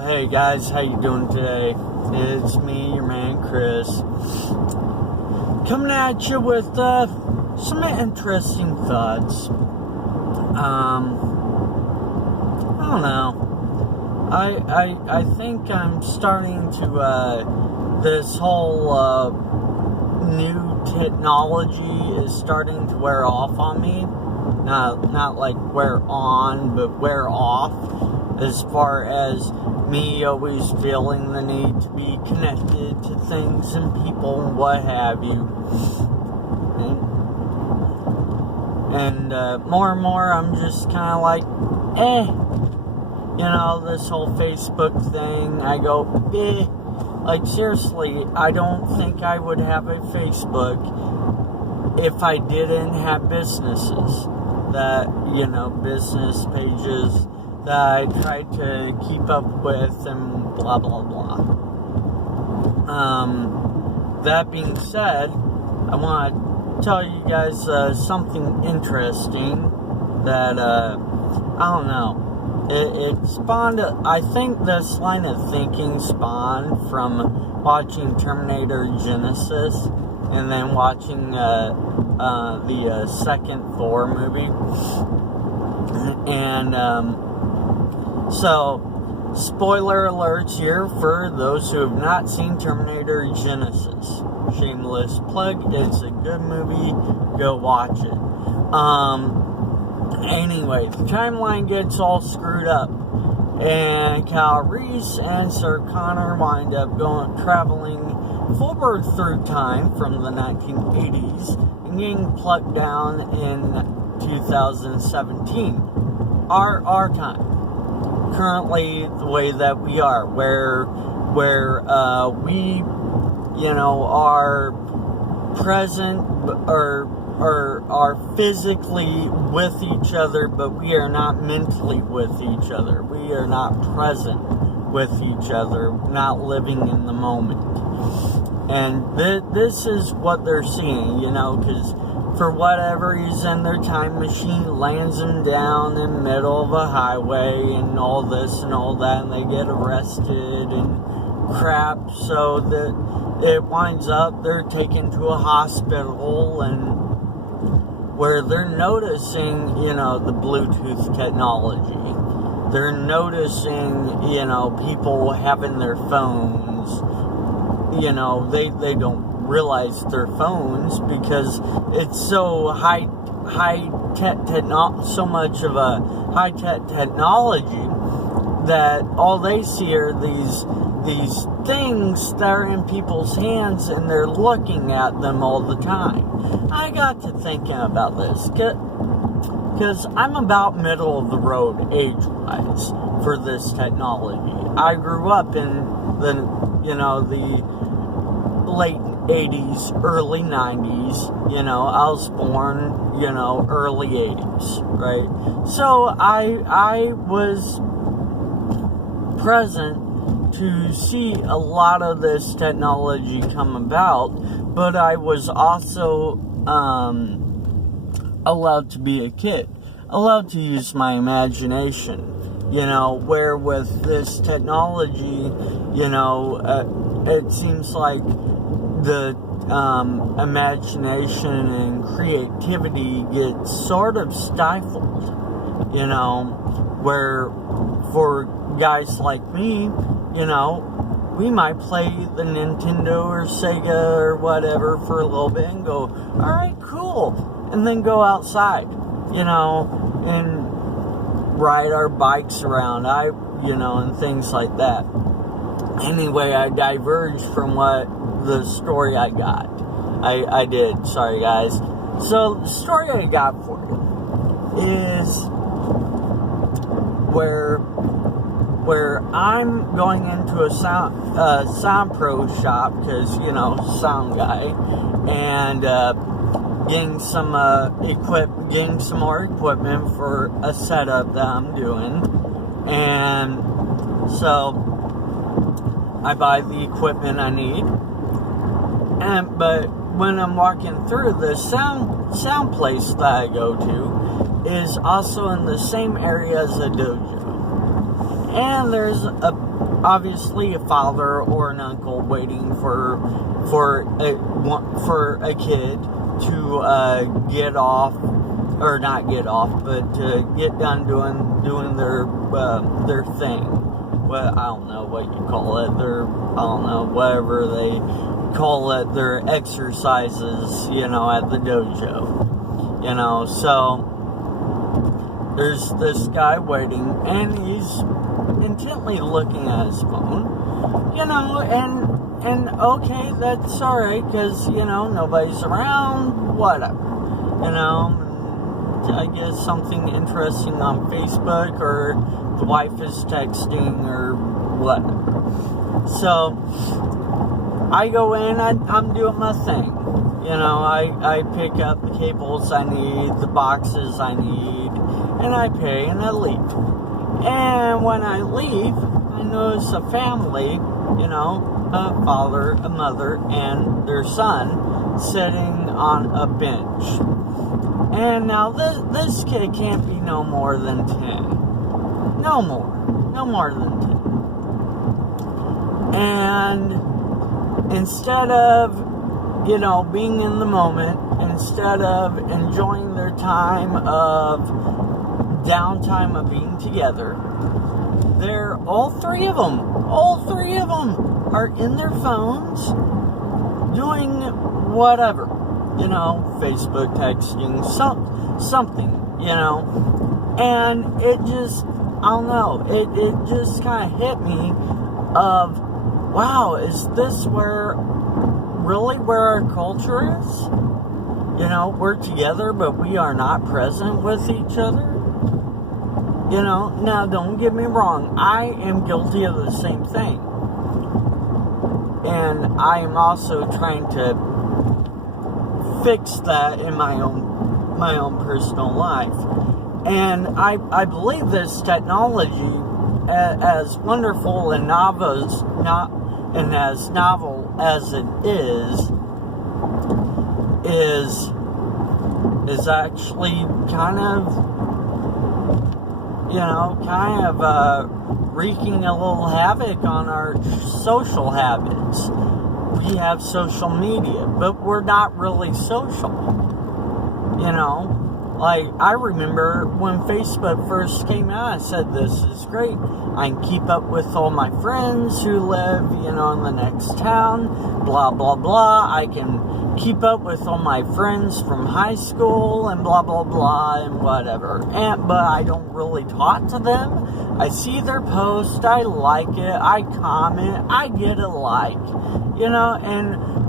Hey guys, how you doing today? It's me, your man Chris, coming at you with some interesting thoughts. I don't know. I think I'm starting to this whole new technology is starting to wear off on me. Not like wear on, but wear off. As far as me always feeling the need to be connected to things and people and what have you. And more and more I'm just kind of like, this whole Facebook thing, I go, like seriously, I don't think I would have a Facebook if I didn't have businesses that, business pages that I try to keep up with and blah, blah, blah. That being said, I want to tell you guys something interesting that, I don't know. It spawned, I think this line of thinking spawned from watching Terminator Genesis and then watching the second Thor movie. And, so, spoiler alerts here for those who have not seen Terminator Genesis. Shameless plug, it's a good movie, go watch it. Anyway, the timeline gets all screwed up, and Kyle Reese and Sir Connor wind up traveling forward through time from the 1980s and getting plucked down in 2017, our time. Currently, the way that we are, where we, are present or are physically with each other, but we are not mentally with each other. We are not present with each other, not living in the moment. And this is what they're seeing, because for whatever reason, their time machine lands them down in the middle of a highway and all this and all that, and they get arrested and crap, so that it winds up they're taken to a hospital and where they're noticing, the Bluetooth technology. They're noticing, people having their phones. They don't realize their phones because it's so so much of a high-tech technology that all they see are these things that are in people's hands and they're looking at them all the time. I got to thinking about this because I'm about middle of the road age-wise for this technology. I grew up in the late 80s, early 90s, I was born, early 80s, right? So I was present to see a lot of this technology come about, but I was also allowed to be a kid, allowed to use my imagination, where with this technology, it seems like the imagination and creativity gets sort of stifled, where for guys like me, we might play the Nintendo or Sega or whatever for a little bit and go, alright, cool, and then go outside, and ride our bikes around, and things like that. Anyway, I diverged from the story I got. I did. Sorry, guys. So, the story I got for you is where I'm going into a sound pro shop because, sound guy, and getting some more equipment for a setup that I'm doing. And so I buy the equipment I need, but when I'm walking through, the sound place that I go to is also in the same area as a dojo. And there's a obviously a father or an uncle waiting for a kid to get off, or not get off, but to get done doing their thing. Well, I don't know what you call it. Whatever they call it, their exercises, at the dojo. So there's this guy waiting, and he's intently looking at his phone, and okay, that's alright, because, nobody's around, whatever, I guess something interesting on Facebook, or the wife is texting, or whatever. So I go in, I'm doing my thing. I pick up the cables I need, the boxes I need, and I pay and I leave. And when I leave, I notice a family, a father, a mother, and their son sitting on a bench. And now this kid can't be no more than 10. No more than 10. And instead of, being in the moment, instead of enjoying their downtime of being together, all three of them are in their phones doing whatever, Facebook, texting, something, and it just, I don't know, it just kind of hit me of, wow, is this where our culture is? We're together, but we are not present with each other. Now don't get me wrong, I am guilty of the same thing. And I am also trying to fix that in my own personal life. And I believe this technology, as wonderful and as novel as it is actually kind of wreaking a little havoc on our social habits. We have social media, but we're not really social. Like, I remember when Facebook first came out, I said, this is great. I can keep up with all my friends who live, in the next town, blah, blah, blah. I can keep up with all my friends from high school and blah, blah, blah, and whatever. But I don't really talk to them. I see their post, I like it, I comment, I get a like,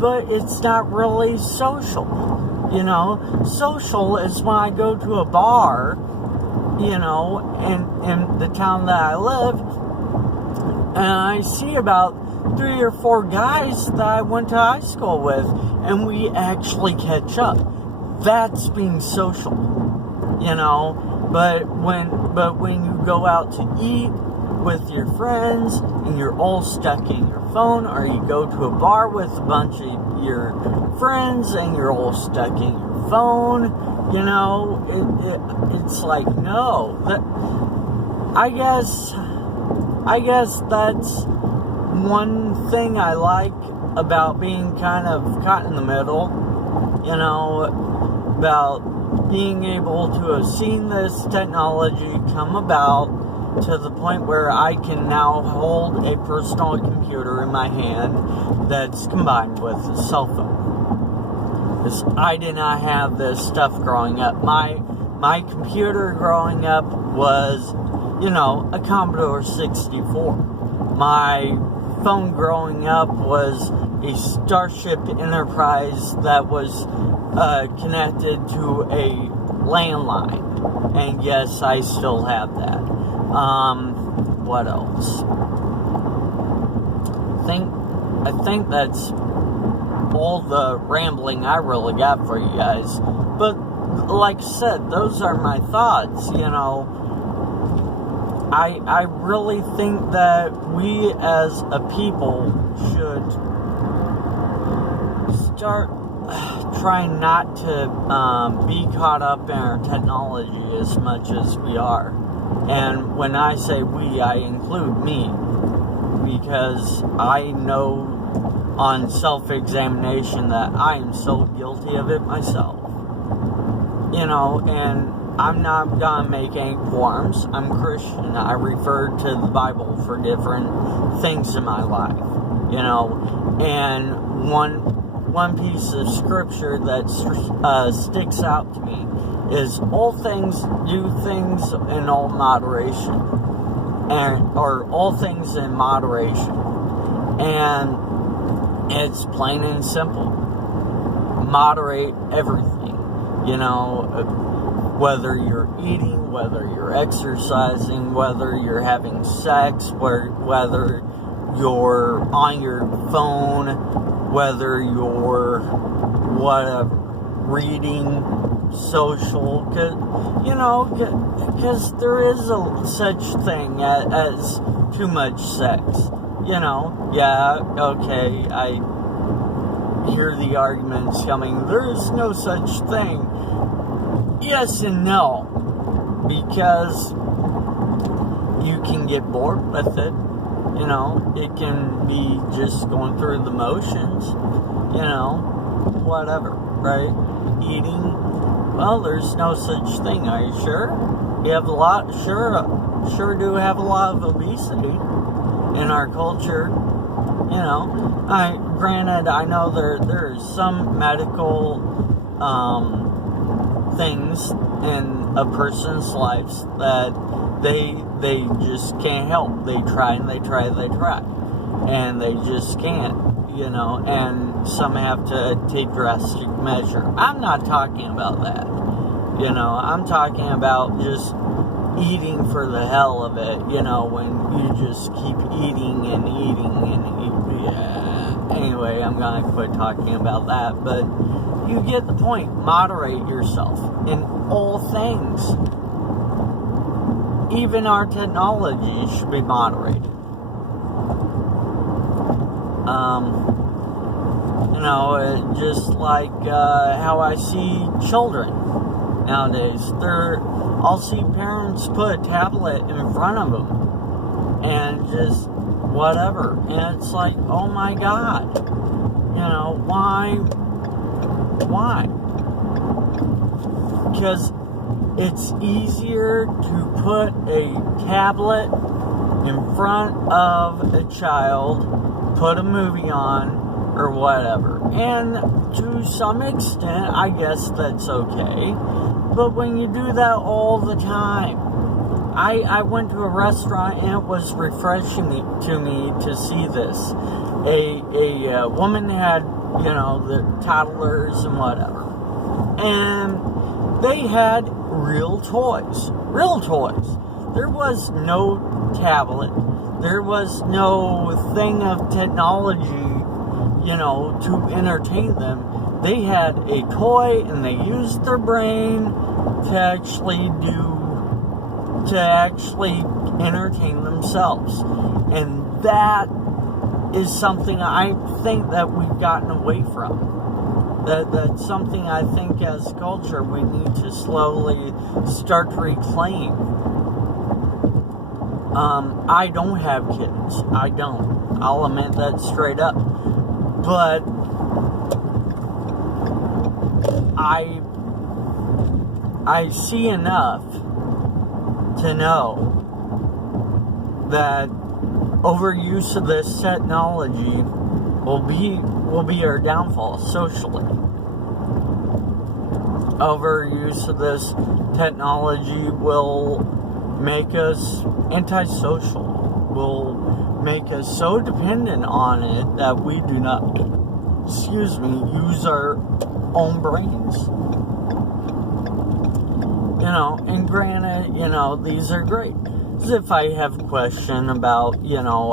but it's not really social. Social is when I go to a bar, in the town that I live, and I see about 3 or 4 guys that I went to high school with, and we actually catch up. That's being social, But when you go out to eat with your friends and you're all stuck in your phone, or you go to a bar with a bunch of your friends and you're all stuck in your phone, it's like, no. I guess that's one thing I like about being kind of caught in the middle, about being able to have seen this technology come about to the point where I can now hold a personal computer in my hand that's combined with a cell phone. Because I did not have this stuff growing up. My computer growing up was, a Commodore 64. My phone growing up was a Starship Enterprise that was connected to a landline. And yes, I still have that. What else? I think that's all the rambling I really got for you guys. But like I said, those are my thoughts, I really think that we as a people should start trying not to be caught up in our technology as much as we are. And when I say we, I include me. because I know on self-examination that I am so guilty of it myself. You know, and I'm not gonna make any qualms. I'm Christian. I refer to the Bible for different things in my life. You know, and one piece of scripture that sticks out to me is all things, do things in all moderation, or all things in moderation, and it's plain and simple. Moderate everything, you know, whether you're eating, whether you're exercising, whether you're having sex, whether you're on your phone, whether you're whatever, reading, social, because there is such thing as too much sex. You know, yeah, okay, I hear the arguments coming, there is no such thing. Yes and no, because you can get bored with it. You know, it can be just going through the motions, you know, whatever, right? Eating, well, there's no such thing, are you sure? You have sure do have a lot of obesity in our culture, you know. Granted, I know there's some medical things in a person's lives that they just can't help. They try, and and they just can't, you know, and some have to take drastic measure. I'm not talking about that, you know. I'm talking about just eating for the hell of it, you know, when you just keep eating and eating and eating. Yeah. Anyway, I'm gonna quit talking about that, but you get the point. Moderate yourself in all things. Even our technology should be moderated. You know, just like how I see children nowadays. I'll see parents put a tablet in front of them and just whatever. And it's like, oh my God. You know, why? Because it's easier to put a tablet in front of a child, put a movie on, or whatever. And to some extent, I guess that's okay. But when you do that all the time, I went to a restaurant and it was refreshing to me to see this. A woman had, you know, the toddlers and whatever. And they had real toys. There was no tablet. There was no thing of technology, you know, to entertain them. They had a toy and they used their brain to actually entertain themselves. And that is something I think that we've gotten away from. That's something I think as a culture we need to slowly start to reclaim. I don't have kids. I don't. I'll admit that straight up. But I see enough to know that overuse of this technology will be our downfall socially. Overuse of this technology will make us antisocial, will make us so dependent on it that we do not, use our own brains. You know, and granted, you know, these are great. As if I have a question about, you know,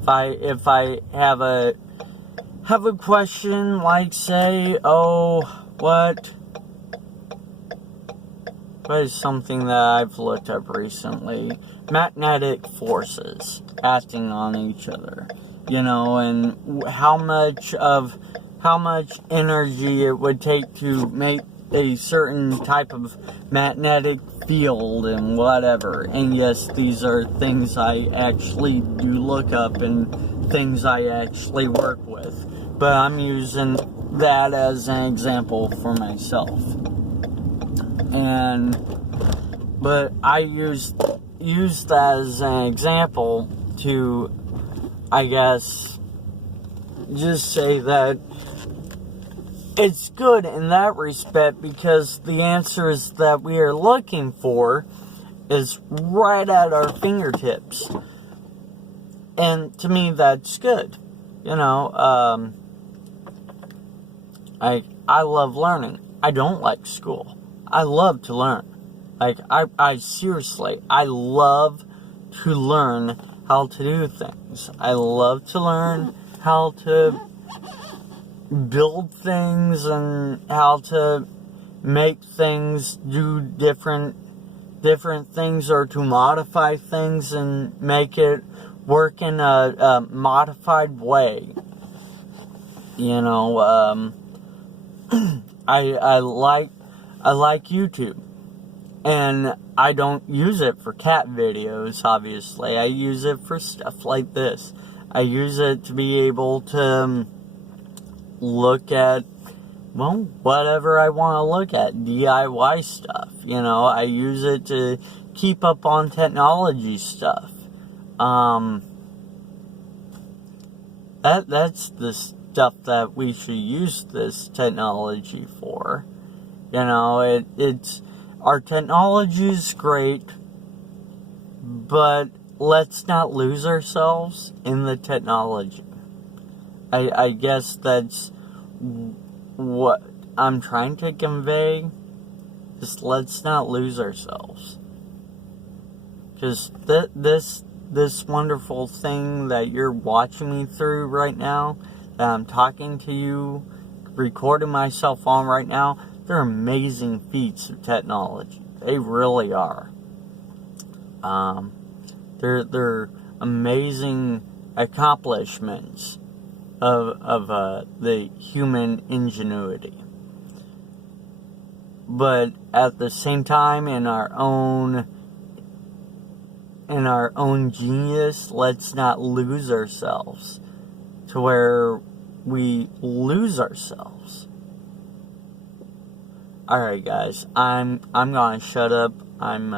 if I have a question like, say, what is something that I've looked up recently? Magnetic forces acting on each other, you know, and how much energy it would take to make a certain type of magnetic field and whatever. And yes, these are things I actually do look up and things I actually work with. But I'm using that as an example for myself. But I use that as an example to, I guess, just say that it's good in that respect, because the answers that we are looking for is right at our fingertips. And to me, that's good. I love learning. I don't like school. I love to learn. I seriously, I love to learn how to do things. I love to learn how to build things and how to make things do different things, or to modify things and make it work in a modified way. I like YouTube. And I don't use it for cat videos, obviously. I use it for stuff like this. I use it to be able to look at, well, whatever I want to look at. DIY stuff, I use it to keep up on technology stuff. That's the stuff that we should use this technology for. It's... Our technology is great, but let's not lose ourselves in the technology. I guess that's what I'm trying to convey. Just let's not lose ourselves. Because this wonderful thing that you're watching me through right now, that I'm talking to you, recording myself on right now, they're amazing feats of technology. They really are. They're amazing accomplishments of the human ingenuity. But at the same time, in our own genius, let's not lose ourselves to where we lose ourselves. Alright guys, I'm gonna shut up. I'm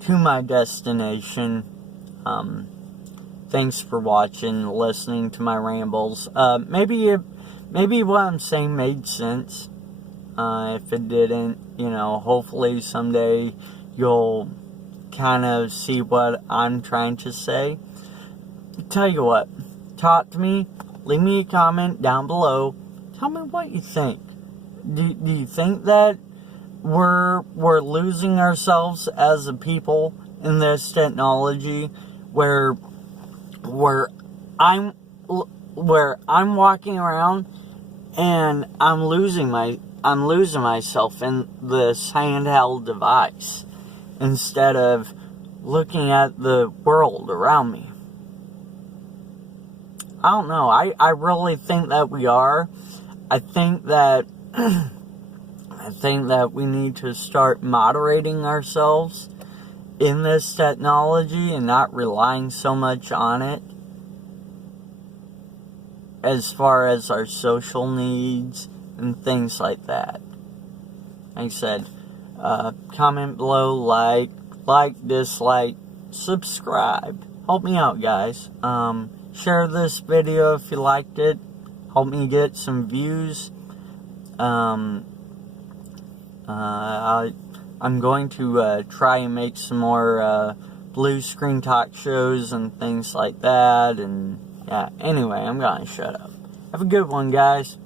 to my destination. Thanks for watching, listening to my rambles. Maybe what I'm saying made sense. If it didn't, hopefully someday you'll kind of see what I'm trying to say. Tell you what, talk to me, leave me a comment down below. Tell me what you think. Do you think that we're losing ourselves as a people in this technology, where I'm walking around and I'm losing myself in this handheld device instead of looking at the world around me? I don't know. I really think that we are. I think that we need to start moderating ourselves in this technology and not relying so much on it as far as our social needs and things like that. Like I said, comment below, like, dislike, subscribe. Help me out, guys. Share this video if you liked it. Help me get some views. I'm going to try and make some more blue screen talk shows and things like that. And yeah, anyway, I'm gonna shut up. Have a good one, guys.